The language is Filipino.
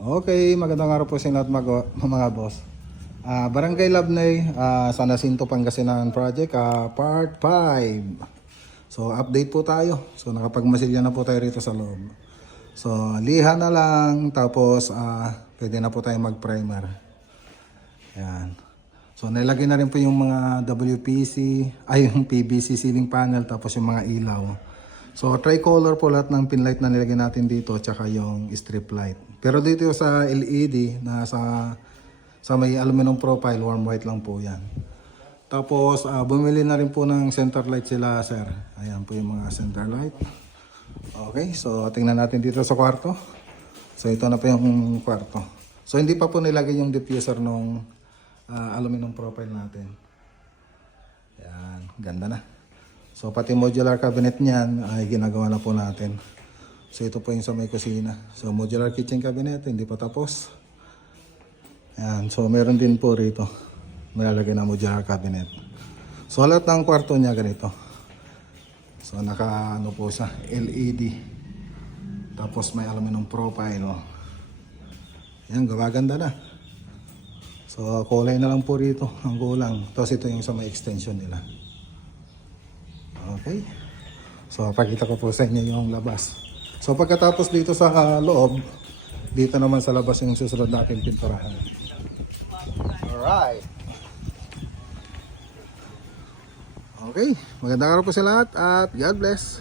Okay, magandang araw po sa inyo lahat mga boss. Barangay Labnay, San Jacinto, Pangasinan project, part 5. So update po tayo. So nakapagmasilya na po tayo rito sa loob. So liha na lang, tapos pwede na po tayo mag-primer. Yan. So nilagay na rin po yung mga WPC, yung PVC ceiling panel, tapos yung mga ilaw. So tricolor po lahat ng pin light na nilagay natin dito, tsaka yung strip light. Pero dito sa LED na sa may aluminum profile, warm white lang po yan. Tapos bumili na rin po ng center light sila, sir. Ayan po yung mga center light. Okay, so tingnan natin dito sa kwarto. So ito na po yung kwarto. So hindi pa po nilagay yung diffuser nung aluminum profile natin. Ayan, ganda na. So pati modular cabinet niyan ay ginagawa na po natin. So ito po yung sa may kusina. So modular kitchen cabinet, hindi pa tapos. Ayan, so meron din po rito. Malalagay na modular cabinet. So lahat ng kwarto niya ganito. So naka ano po siya, LED. Tapos may aluminum profile. Oh. Ayan, gumaganda na. So kulay na lang po rito ang kulang. Tapos ito yung sa may extension nila. Okay. So pakita ko po sa inyo yung labas. So pagkatapos dito sa loob, dito naman sa labas yung susunod natin pinturahan. Alright. Okay. Magandang araw po sa lahat at God bless.